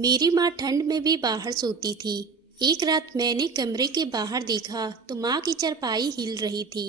मेरी माँ ठंड में भी बाहर सोती थी। एक रात मैंने कमरे के बाहर देखा तो माँ की चारपाई हिल रही थी।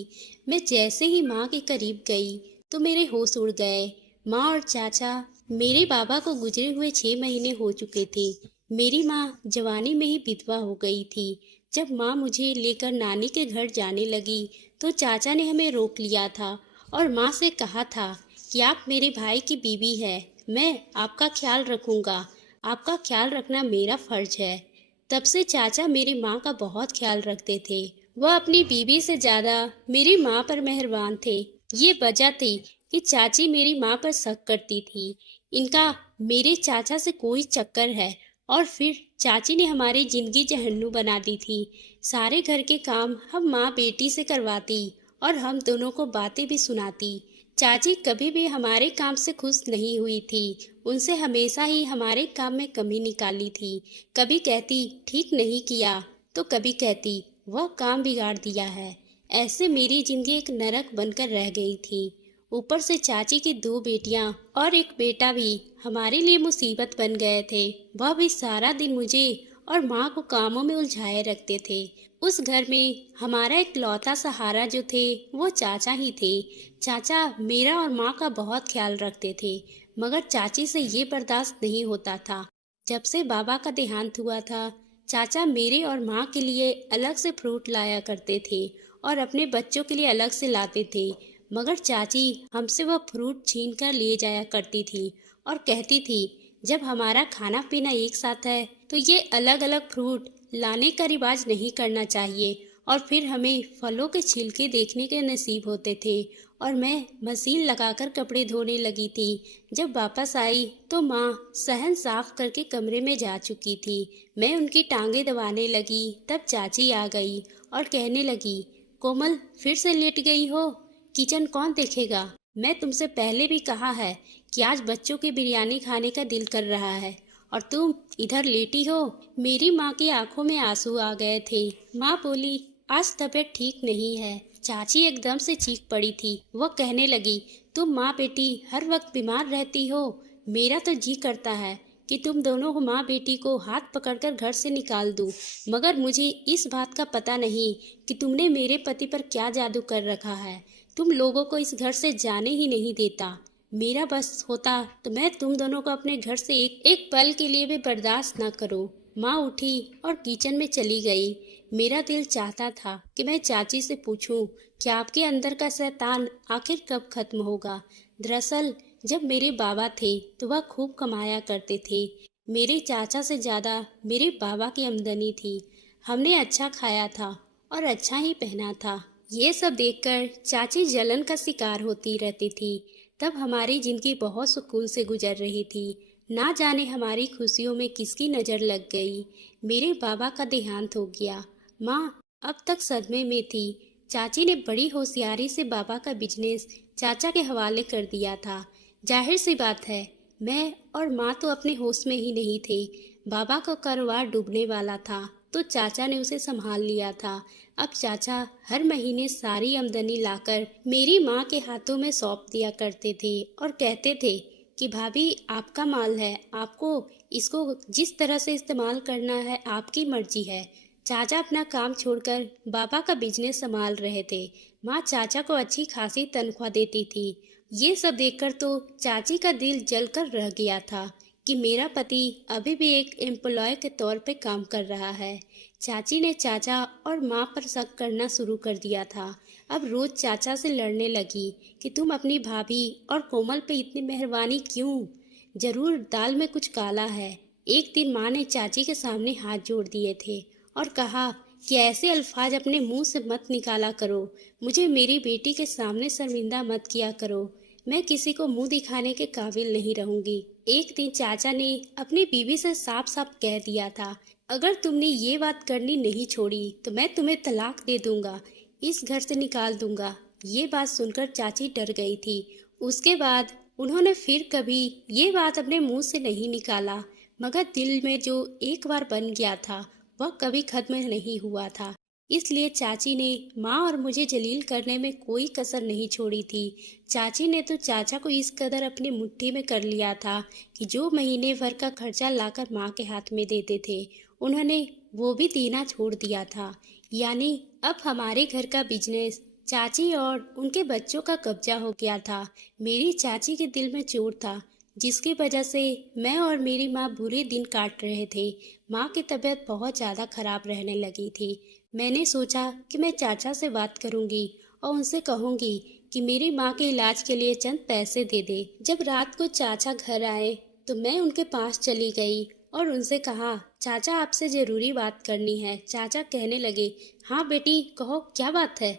मैं जैसे ही माँ के करीब गई तो मेरे होश उड़ गए। माँ और चाचा, मेरे बाबा को गुजरे हुए 6 महीने हो चुके थे। मेरी माँ जवानी में ही विधवा हो गई थी। जब माँ मुझे लेकर नानी के घर जाने लगी तो चाचा ने हमें रोक लिया था और माँ से कहा था कि आप मेरे भाई की बीवी है, मैं आपका ख्याल रखूंगा। आपका ख्याल रखना मेरा फर्ज है। तब से चाचा मेरी माँ का बहुत ख्याल रखते थे। वह अपनी बीवी से ज्यादा मेरी माँ पर मेहरबान थे। ये वजह थी कि चाची मेरी माँ पर शक करती थी। इनका मेरे चाचा से कोई चक्कर है। और फिर चाची ने हमारी जिंदगी जहन्नुम बना दी थी। सारे घर के काम हम माँ बेटी से करवाती और हम दोनों को बातें भी सुनाती। चाची कभी भी हमारे काम से खुश नहीं हुई थी। उनसे हमेशा ही हमारे काम में कमी निकाली थी। कभी कहती ठीक नहीं किया तो कभी कहती वह काम बिगाड़ दिया है। ऐसे मेरी जिंदगी एक नरक बनकर रह गई थी। ऊपर से चाची की 2 बेटियां और एक बेटा भी हमारे लिए मुसीबत बन गए थे। वह भी सारा दिन मुझे और माँ को कामों में उलझाए रखते थे। उस घर में हमारा इकलौता सहारा जो थे वो चाचा ही थे। चाचा मेरा और माँ का बहुत ख्याल रखते थे, मगर चाची से ये बर्दाश्त नहीं होता था। जब से बाबा का देहांत हुआ था, चाचा मेरे और माँ के लिए अलग से फ्रूट लाया करते थे और अपने बच्चों के लिए अलग से लाते थे। मगर चाची हमसे वह फ्रूट छीन कर ले जाया करती थी और कहती थी जब हमारा खाना पीना एक साथ है तो ये अलग अलग फ्रूट लाने का रिवाज नहीं करना चाहिए। और फिर हमें फलों के छिलके देखने के नसीब होते थे और मैं मशीन लगाकर कपड़े धोने लगी थी। जब वापस आई तो माँ सहन साफ करके कमरे में जा चुकी थी। मैं उनकी टांगे दबाने लगी तब चाची आ गई और कहने लगी, कोमल फिर से लेट गई हो, किचन कौन देखेगा। मैं तुमसे पहले भी कहा है कि आज बच्चों की बिरयानी खाने का दिल कर रहा है और तुम इधर लेटी हो। मेरी माँ की आंखों में आंसू आ गए थे। माँ बोली, आज तबीयत ठीक नहीं है। चाची एकदम से चीख पड़ी थी। वह कहने लगी, तुम माँ बेटी हर वक्त बीमार रहती हो। मेरा तो जी करता है कि तुम दोनों माँ बेटी को हाथ पकड़कर घर से निकाल दूं, मगर मुझे इस बात का पता नहीं कि तुमने मेरे पति पर क्या जादू कर रखा है। तुम लोगों को इस घर से जाने ही नहीं देता। मेरा बस होता तो मैं तुम दोनों को अपने घर से एक एक पल के लिए भी बर्दाश्त न करो। माँ उठी और किचन में चली गई। मेरा दिल चाहता था कि मैं चाची से पूछूं कि आपके अंदर का शैतान आखिर कब खत्म होगा। दरअसल जब मेरे बाबा थे तो वह खूब कमाया करते थे। मेरे चाचा से ज्यादा मेरे बाबा की आमदनी थी। हमने अच्छा खाया था और अच्छा ही पहना था। ये सब देखकर चाची जलन का शिकार होती रहती थी। तब हमारी जिंदगी बहुत सुकून से गुजर रही थी। ना जाने हमारी खुशियों में किसकी नज़र लग गई। मेरे बाबा का देहांत हो गया। माँ अब तक सदमे में थी। चाची ने बड़ी होशियारी से बाबा का बिजनेस चाचा के हवाले कर दिया था। जाहिर सी बात है, मैं और माँ तो अपने होश में ही नहीं थे। बाबा का कारोबार डूबने वाला था तो चाचा ने उसे संभाल लिया था। अब चाचा हर महीने सारी आमदनी लाकर मेरी माँ के हाथों में सौंप दिया करते थे और कहते थे कि भाभी आपका माल है, आपको इसको जिस तरह से इस्तेमाल करना है आपकी मर्जी है। चाचा अपना काम छोड़कर बाबा का बिजनेस संभाल रहे थे। माँ चाचा को अच्छी खासी तनख्वाह देती थी। ये सब देखकर तो चाची का दिल जलकर रह गया था कि मेरा पति अभी भी एक एम्प्लॉय के तौर पे काम कर रहा है। चाची ने चाचा और माँ पर शक करना शुरू कर दिया था। अब रोज चाचा से लड़ने लगी कि तुम अपनी भाभी और कोमल पे इतनी मेहरबानी क्यों, जरूर दाल में कुछ काला है। एक दिन माँ ने चाची के सामने हाथ जोड़ दिए थे और कहा कि ऐसे अल्फाज अपने मुंह से मत निकाला करो, मुझे मेरी बेटी के सामने शर्मिंदा मत किया करो, मैं किसी को मुंह दिखाने के काबिल नहीं रहूंगी। एक दिन चाचा ने अपनी बीवी से साफ साफ कह दिया था, अगर तुमने ये बात करनी नहीं छोड़ी तो मैं तुम्हें तलाक दे दूंगा, इस घर से निकाल दूंगा। ये बात सुनकर चाची डर गई थी। उसके बाद उन्होंने फिर कभी ये बात अपने मुंह से नहीं निकाला, मगर दिल में जो एक बार बन गया था वह कभी खत्म नहीं हुआ था। इसलिए चाची ने माँ और मुझे जलील करने में कोई कसर नहीं छोड़ी थी। चाची ने तो चाचा को इस कदर अपनी मुट्ठी में कर लिया था कि जो महीने भर का खर्चा लाकर माँ के हाथ में देते थे, उन्होंने वो भी देना छोड़ दिया था। यानी अब हमारे घर का बिजनेस चाची और उनके बच्चों का कब्जा हो गया था। मेरी चाची के दिल में चोट था, जिसकी वजह से मैं और मेरी माँ बुरे दिन काट रहे थे। माँ की तबीयत बहुत ज़्यादा खराब रहने लगी थी। मैंने सोचा कि मैं चाचा से बात करूंगी और उनसे कहूंगी कि मेरी माँ के इलाज के लिए चंद पैसे दे दे। जब रात को चाचा घर आए तो मैं उनके पास चली गई और उनसे कहा, चाचा आपसे ज़रूरी बात करनी है। चाचा कहने लगे, हाँ बेटी कहो, क्या बात है।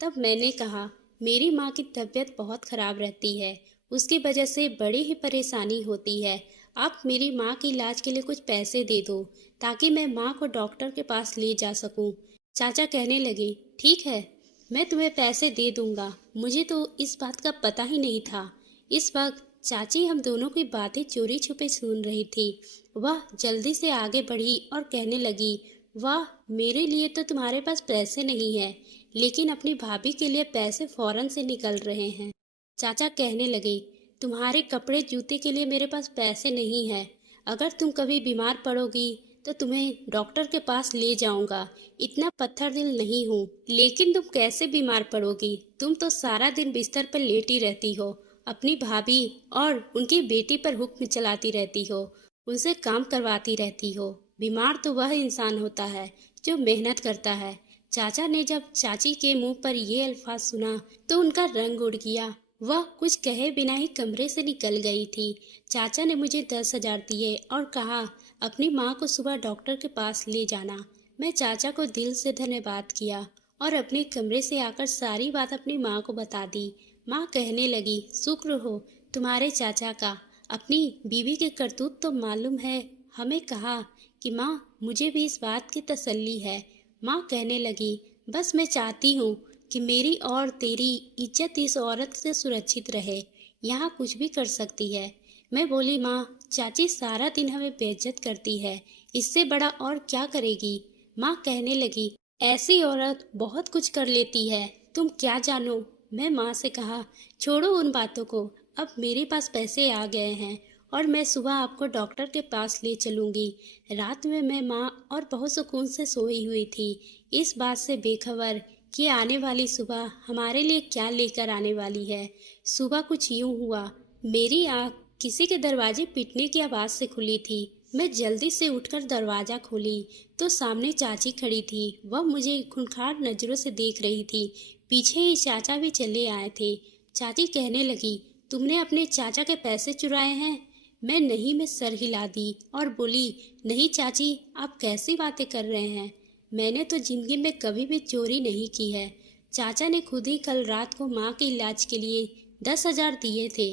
तब मैंने कहा, मेरी माँ की तबीयत बहुत ख़राब रहती है, उसकी वजह से बड़ी ही परेशानी होती है। आप मेरी माँ के इलाज के लिए कुछ पैसे दे दो ताकि मैं माँ को डॉक्टर के पास ले जा सकूं। चाचा कहने लगे, ठीक है, मैं तुम्हें पैसे दे दूंगा। मुझे तो इस बात का पता ही नहीं था। इस वक्त चाची हम दोनों की बातें चोरी छुपे सुन रही थी। वह जल्दी से आगे बढ़ी और कहने लगी, वाह, मेरे लिए तो तुम्हारे पास पैसे नहीं है, लेकिन अपनी भाभी के लिए पैसे फौरन से निकल रहे हैं। चाचा कहने लगे, तुम्हारे कपड़े जूते के लिए मेरे पास पैसे नहीं है। अगर तुम कभी बीमार पड़ोगी तो तुम्हें डॉक्टर के पास ले जाऊंगा। इतना पत्थर दिल नहीं हूँ। लेकिन तुम कैसे बीमार पड़ोगी? तुम तो सारा दिन बिस्तर पर लेटी रहती हो, अपनी भाभी और उनकी बेटी पर हुक्म चलाती रहती हो, उनसे काम करवाती रहती हो। बीमार तो वह इंसान होता है जो मेहनत करता है। चाचा ने जब चाची के मुंह पर ये अल्फाज सुना तो उनका रंग उड़ गया। वह कुछ कहे बिना ही कमरे से निकल गई थी। चाचा ने मुझे 10,000 दिए और कहा, अपनी माँ को सुबह डॉक्टर के पास ले जाना। मैं चाचा को दिल से धन्यवाद किया और अपने कमरे से आकर सारी बात अपनी माँ को बता दी। माँ कहने लगी, शुक्र हो तुम्हारे चाचा का, अपनी बीवी के करतूत तो मालूम है। हमें कहा कि माँ मुझे भी इस बात की तसल्ली है। माँ कहने लगी, बस मैं चाहती हूँ कि मेरी और तेरी इज्जत इस औरत से सुरक्षित रहे, यहाँ कुछ भी कर सकती है। मैं बोली, माँ चाची सारा दिन हमें बेइज्जत करती है, इससे बड़ा और क्या करेगी। माँ कहने लगी, ऐसी औरत बहुत कुछ कर लेती है, तुम क्या जानो। मैं माँ से कहा, छोड़ो उन बातों को, अब मेरे पास पैसे आ गए हैं और मैं सुबह आपको डॉक्टर के पास ले चलूँगी। रात में मैं माँ और बहुत सुकून से सोई हुई थी, इस बात से बेखबर कि आने वाली सुबह हमारे लिए क्या लेकर आने वाली है। सुबह कुछ यूं हुआ, मेरी आँख किसी के दरवाजे पीटने की आवाज़ से खुली थी। मैं जल्दी से उठकर दरवाज़ा खोली तो सामने चाची खड़ी थी। वह मुझे खूंखार नज़रों से देख रही थी। पीछे ही चाचा भी चले आए थे। चाची कहने लगी, तुमने अपने चाचा के पैसे चुराए हैं? मैं नहीं में सर हिला दी और बोली, नहीं चाची, आप कैसी बातें कर रहे हैं। मैंने तो जिंदगी में कभी भी चोरी नहीं की है। चाचा ने खुद ही कल रात को माँ के इलाज के लिए 10,000 दिए थे।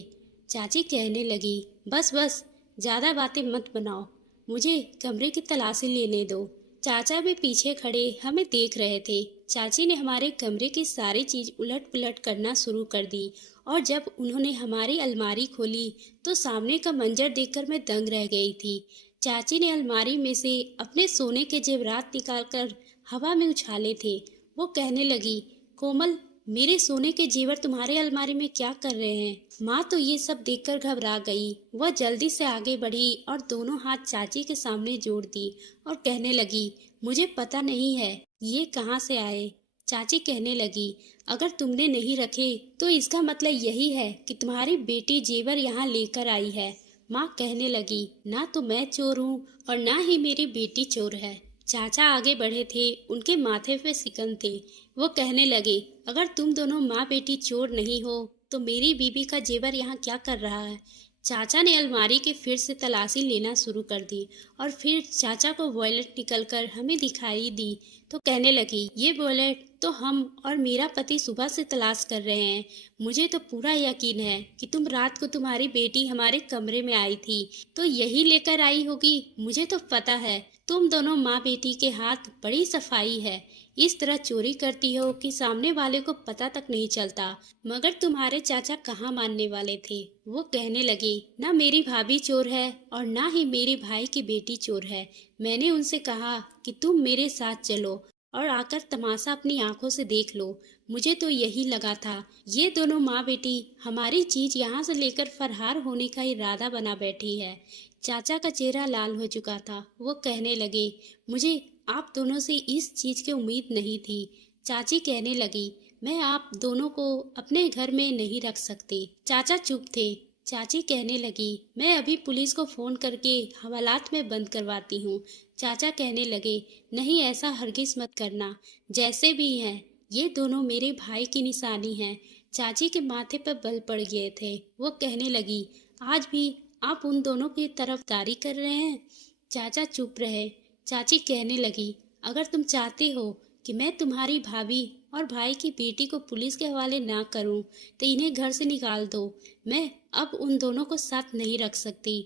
चाची कहने लगी, बस बस, ज़्यादा बातें मत बनाओ, मुझे कमरे की तलाशी लेने दो। चाचा भी पीछे खड़े हमें देख रहे थे। चाची ने हमारे कमरे की सारी चीज़ उलट पुलट करना शुरू कर दी और जब उन्होंने हमारी अलमारी खोली तो सामने का मंजर देखकर मैं दंग रह गई थी। चाची ने अलमारी में से अपने सोने के जेवरात निकालकर हवा में उछाले थे। वो कहने लगी, कोमल, मेरे सोने के जेवर तुम्हारे अलमारी में क्या कर रहे हैं? माँ तो ये सब देखकर घबरा गई। वह जल्दी से आगे बढ़ी और दोनों हाथ चाची के सामने जोड़ दी और कहने लगी, मुझे पता नहीं है ये कहाँ से आए। चाची कहने लगी, अगर तुमने नहीं रखे तो इसका मतलब यही है कि तुम्हारी बेटी जेवर यहाँ लेकर आई है। माँ कहने लगी, ना तो मैं चोर हूँ और ना ही मेरी बेटी चोर है। चाचा आगे बढ़े थे, उनके माथे पे सिकन थे। वो कहने लगे, अगर तुम दोनों माँ बेटी चोर नहीं हो तो मेरी बीबी का जेवर यहाँ क्या कर रहा है। चाचा ने अलमारी के फिर से तलाशी लेना शुरू कर दी और फिर चाचा को वॉलेट निकलकर हमें दिखाई दी तो कहने लगी, ये वॉलेट तो हम और मेरा पति सुबह से तलाश कर रहे हैं। मुझे तो पूरा यकीन है कि तुम रात को तुम्हारी बेटी हमारे कमरे में आई थी तो यही लेकर आई होगी। मुझे तो पता है तुम दोनों माँ बेटी के हाथ बड़ी सफाई है। इस तरह चोरी करती हो कि सामने वाले को पता तक नहीं चलता। मगर तुम्हारे चाचा कहाँ मानने वाले थे। वो कहने लगे, ना मेरी भाभी चोर है और ना ही मेरे भाई की बेटी चोर है। मैंने उनसे कहा कि तुम मेरे साथ चलो और आकर तमाशा अपनी आंखों से देख लो। मुझे तो यही लगा था, ये दोनों माँ बेटी हमारी चीज यहाँ से लेकर फरार होने का इरादा बना बैठी है। चाचा का चेहरा लाल हो चुका था। वो कहने लगे, मुझे आप दोनों से इस चीज की उम्मीद नहीं थी। चाची कहने लगी, मैं आप दोनों को अपने घर में नहीं रख सकती। चाचा चुप थे। चाची कहने लगी, मैं अभी पुलिस को फोन करके हवालात में बंद करवाती हूँ। चाचा कहने लगे, नहीं ऐसा हरगिज मत करना, जैसे भी हैं ये दोनों मेरे भाई की निशानी हैं। चाची के माथे पर बल पड़ गए थे। वो कहने लगी, आज भी आप उन दोनों की तरफदारी कर रहे हैं। चाचा चुप रहे। चाची कहने लगी, अगर तुम चाहते हो कि मैं तुम्हारी भाभी और भाई की बेटी को पुलिस के हवाले ना करूं, तो इन्हें घर से निकाल दो। मैं अब उन दोनों को साथ नहीं रख सकती।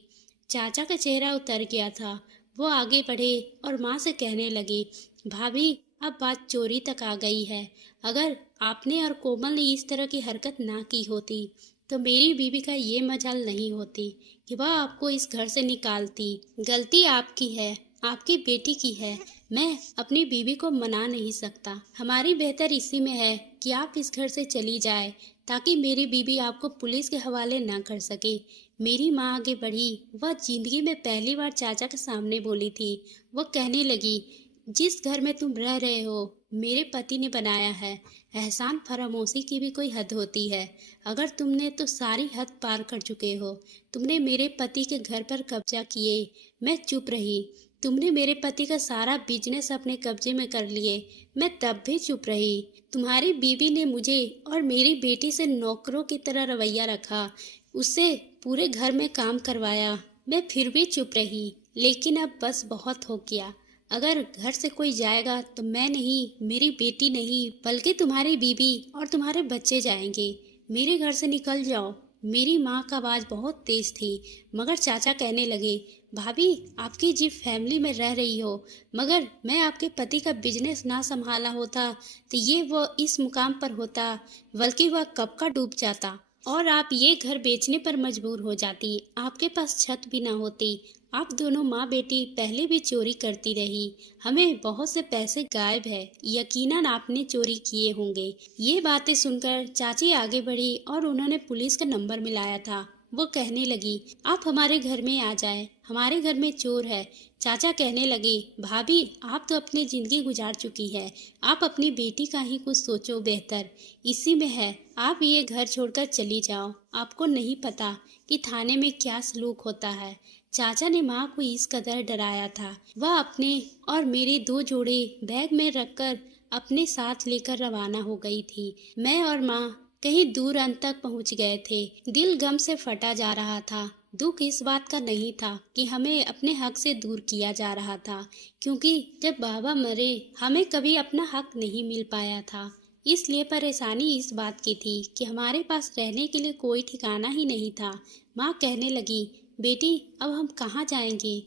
चाचा का चेहरा उतर गया था। वो आगे बढ़े और माँ से कहने लगे, भाभी अब बात चोरी तक आ गई है। अगर आपने और कोमल ने इस तरह की हरकत ना की होती तो मेरी बीवी का ये मजाल नहीं होती कि वह आपको इस घर से निकालती। गलती आपकी है, आपकी बेटी की है। मैं अपनी बीवी को मना नहीं सकता। हमारी बेहतर इसी में है कि आप इस घर से चली जाए, ताकि मेरी बीवी आपको पुलिस के हवाले ना कर सके। मेरी माँ आगे बढ़ी। वह जिंदगी में पहली बार चाचा के सामने बोली थी। वह कहने लगी, जिस घर में तुम रह रहे हो मेरे पति ने बनाया है। एहसान फरामोशी की भी कोई हद होती है। अगर तुमने तो सारी हद पार कर चुके हो। तुमने मेरे पति के घर पर कब्जा किए, मैं चुप रही। तुमने मेरे पति का सारा बिजनेस अपने कब्जे में कर लिए, मैं तब भी चुप रही। तुम्हारी बीवी ने मुझे और मेरी बेटी से नौकरों की तरह रवैया रखा, उससे पूरे घर में काम करवाया, मैं फिर भी चुप रही। लेकिन अब बस बहुत हो गया। अगर घर से कोई जाएगा तो मैं नहीं, मेरी बेटी नहीं, बल्कि तुम्हारी बीवी और तुम्हारे बच्चे जाएंगे। मेरे घर से निकल जाओ। मेरी माँ का आवाज़ बहुत तेज थी। मगर चाचा कहने लगे, भाभी आपकी जिस फैमिली में रह रही हो, मगर मैं आपके पति का बिजनेस ना संभाला होता तो ये वो इस मुकाम पर होता, बल्कि वह कब का डूब जाता और आप ये घर बेचने पर मजबूर हो जाती। आपके पास छत भी ना होती। आप दोनों माँ बेटी पहले भी चोरी करती रही। हमें बहुत से पैसे गायब है, यकीनन आपने चोरी किए होंगे। ये बातें सुनकर चाची आगे बढ़ी और उन्होंने पुलिस का नंबर मिलाया था। वो कहने लगी, आप हमारे घर में आ जाए, हमारे घर में चोर है। चाचा कहने लगे, भाभी आप तो अपनी जिंदगी गुजार चुकी है, आप अपनी बेटी का ही कुछ सोचो, बेहतर इसी में है। आप ये घर छोड़कर चली जाओ। आपको नहीं पता कि थाने में क्या सलूक होता है। चाचा ने माँ को इस कदर डराया था। वह अपने और मेरे 2 जोड़े बैग में रखकर अपने साथ लेकर रवाना हो गई थी। मैं और माँ कहीं दूर अंत तक पहुँच गए थे। दिल गम से फटा जा रहा था। दुख इस बात का नहीं था कि हमें अपने हक से दूर किया जा रहा था, क्योंकि जब बाबा मरे हमें कभी अपना हक नहीं मिल पाया था। इसलिए परेशानी इस बात की थी कि हमारे पास रहने के लिए कोई ठिकाना ही नहीं था। माँ कहने लगी, बेटी अब हम कहाँ जाएंगे?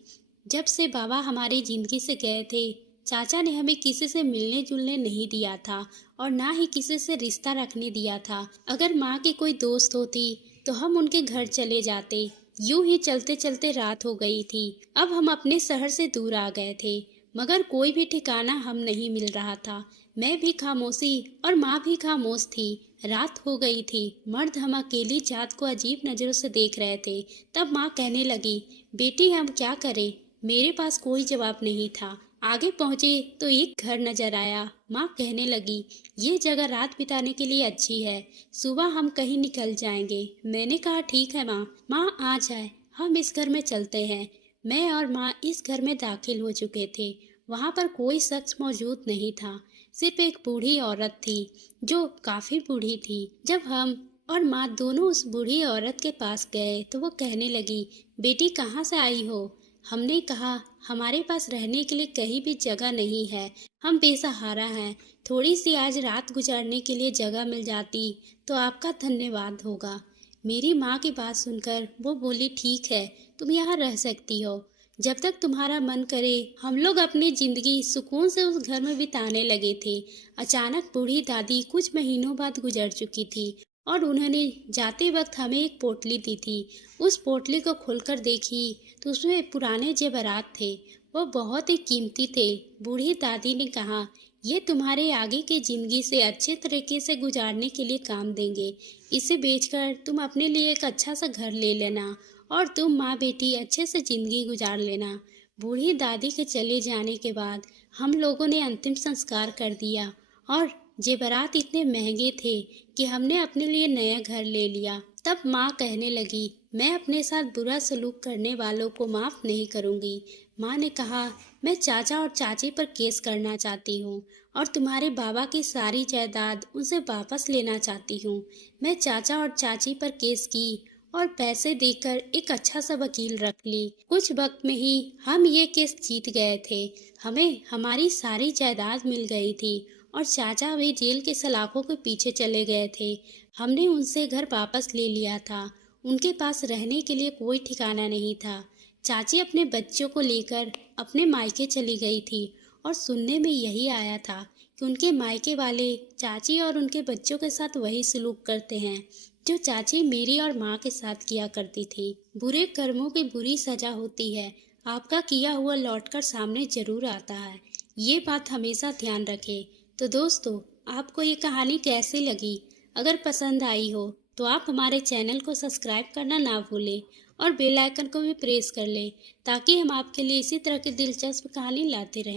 जब से बाबा हमारी जिंदगी से गए थे, चाचा ने हमें किसी से मिलने जुलने नहीं दिया था और ना ही किसी से रिश्ता रखने दिया था। अगर माँ की कोई दोस्त होती तो हम उनके घर चले जाते। यूं ही चलते चलते रात हो गई थी। अब हम अपने शहर से दूर आ गए थे, मगर कोई भी ठिकाना हम नहीं मिल रहा था। मैं भी खामोशी और माँ भी खामोश थी। रात हो गई थी। मर्द हम अकेली जात को अजीब नजरों से देख रहे थे। तब माँ कहने लगी, बेटी हम क्या करें? मेरे पास कोई जवाब नहीं था। आगे पहुँचे तो एक घर नजर आया। माँ कहने लगी, ये जगह रात बिताने के लिए अच्छी है, सुबह हम कहीं निकल जाएंगे। मैंने कहा, ठीक है माँ। माँ आ जाए, हम इस घर में चलते हैं। मैं और माँ इस घर में दाखिल हो चुके थे। वहाँ पर कोई शख्स मौजूद नहीं था, सिर्फ एक बूढ़ी औरत थी जो काफी बूढ़ी थी। जब हम और माँ दोनों उस बूढ़ी औरत के पास गए तो वो कहने लगी, बेटी कहाँ से आई हो? हमने कहा, हमारे पास रहने के लिए कहीं भी जगह नहीं है, हम बेसहारा हैं। थोड़ी सी आज रात गुजारने के लिए जगह मिल जाती तो आपका धन्यवाद होगा। मेरी माँ की बात सुनकर वो बोली, ठीक है, तुम यहाँ रह सकती हो, जब तक तुम्हारा मन करे। हम लोग अपनी जिंदगी सुकून से उस घर में बिताने लगे थे। अचानक बूढ़ी दादी कुछ महीनों बाद गुजर चुकी थी और उन्होंने जाते वक्त हमें एक पोटली दी थी। उस पोटली को खोलकर देखी तो उसमें पुराने जेवरात थे। वो बहुत ही कीमती थे। बूढ़ी दादी ने कहा, ये तुम्हारे आगे की ज़िंदगी से अच्छे तरीके से गुजारने के लिए काम देंगे। इसे बेचकर तुम अपने लिए एक अच्छा सा घर ले लेना और तुम माँ बेटी अच्छे से ज़िंदगी गुजार लेना। बूढ़ी दादी के चले जाने के बाद हम लोगों ने अंतिम संस्कार कर दिया और जेवरात इतने महंगे थे कि हमने अपने लिए नया घर ले लिया। तब माँ कहने लगी, मैं अपने साथ बुरा सलूक करने वालों को माफ़ नहीं करूँगी। माँ ने कहा, मैं चाचा और चाची पर केस करना चाहती हूँ और तुम्हारे बाबा की सारी जायदाद उनसे वापस लेना चाहती हूँ। मैं चाचा और चाची पर केस की और पैसे देकर एक अच्छा सा वकील रख ली। कुछ वक्त में ही हम ये केस जीत गए थे। हमें हमारी सारी जायदाद मिल गई थी और चाचा भी जेल के सलाखों के पीछे चले गए थे। हमने उनसे घर वापस ले लिया था। उनके पास रहने के लिए कोई ठिकाना नहीं था। चाची अपने बच्चों को लेकर अपने मायके चली गई थी और सुनने में यही आया था कि उनके मायके वाले चाची और उनके बच्चों के साथ वही सलूक करते हैं जो चाची मेरी और माँ के साथ किया करती थी। बुरे कर्मों की बुरी सजा होती है। आपका किया हुआ लौटकर सामने जरूर आता है। ये बात हमेशा ध्यान रखें। तो दोस्तों, आपको ये कहानी कैसी लगी? अगर पसंद आई हो तो आप हमारे चैनल को सब्सक्राइब करना ना भूलें और बेल आइकन को भी प्रेस कर लें ताकि हम आपके लिए इसी तरह की दिलचस्प कहानी लाते रहें।